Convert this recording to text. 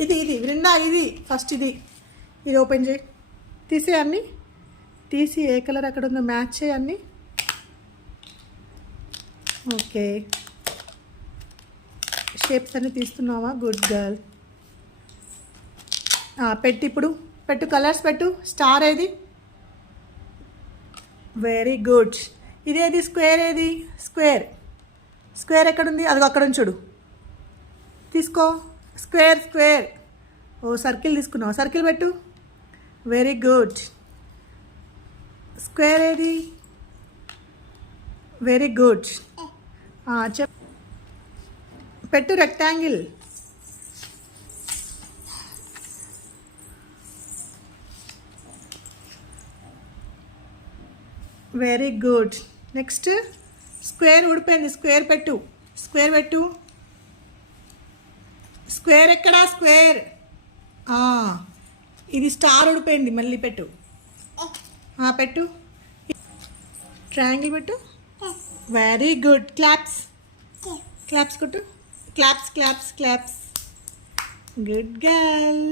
ఇది బృందా, ఇది ఫస్ట్ ఇది ఓపెన్ చేయి. తీసే అన్నీ తీసి ఏ కలర్ అక్కడ ఉందో మ్యాచ్ చేయి అన్నీ. ఓకే, షేప్స్ అన్నీ తీస్తున్నావా? Good girl. పెట్టు, ఇప్పుడు పెట్టు, కలర్స్ పెట్టు. స్టార్ ఏది? Very good. ఇదేది? స్క్వేర్ ఏది? స్క్వేర్ ఎక్కడుంది? అది అక్కడ ఉంచుడు. తీసుకో. స్క్వేర్. ఓ, సర్కిల్ తీసుకున్నావు. సర్కిల్ పెట్టు. Very good. స్క్వేర్ ఏది? Very good. చెప్ పెట్టు. Rectangle. Very good. Next square ఊడిపోయింది. స్క్వేర్ పెట్టు. స్క్వేర్ ఎక్కడా? స్క్వేర్. ఇది స్టార్ ఊడిపోయింది. మళ్ళీ పెట్టు. పెట్టు. ట్రయాంగిల్ పెట్టు. Very good. క్లాప్స్ కొట్టు. క్లాప్స్. Good girl.